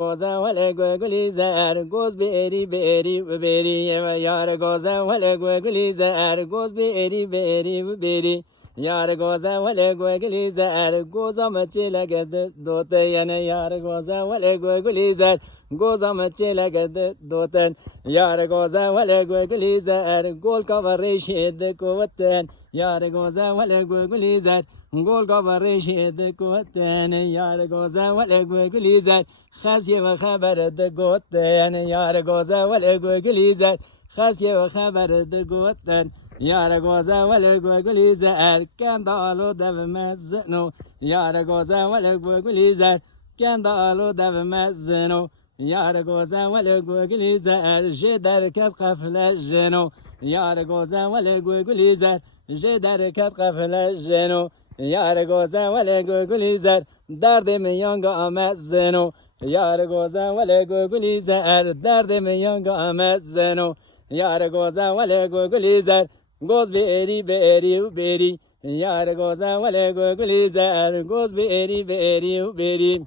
Goza wale gulizer goz beri beri beri yar goza wale gulizer goz beri beri beri yar goza wale gulizer goza machela gad dote yana yar goza wale gulizer goza machela gad doten yar goza wale gulizer gol kavare shed koten yar goza wale gulizer gol kavare shed koten yar goza wale gulizer خسي وخبر دقوتن يا رجوزا والجوجليزر خسي وخبر دقوتن يا رجوزا والجوجليزر كان دالو دب مزنو يا رجوزا والجوجليزر كان دالو دب مزنو يا رجوزا والجوجليزر جدر كت قفل الجنو يا رجوزا والجوجليزر جدر كت قفل الجنو يا رجوزا والجوجليزر درد میان آمزنو یار گوزن ولی گوگلیزر درد میان آمزنو یار گوزن ولی گوگلیزر گوز بری بری و بری یار گوزن ولی گوگلیزر گوز بری بری و بری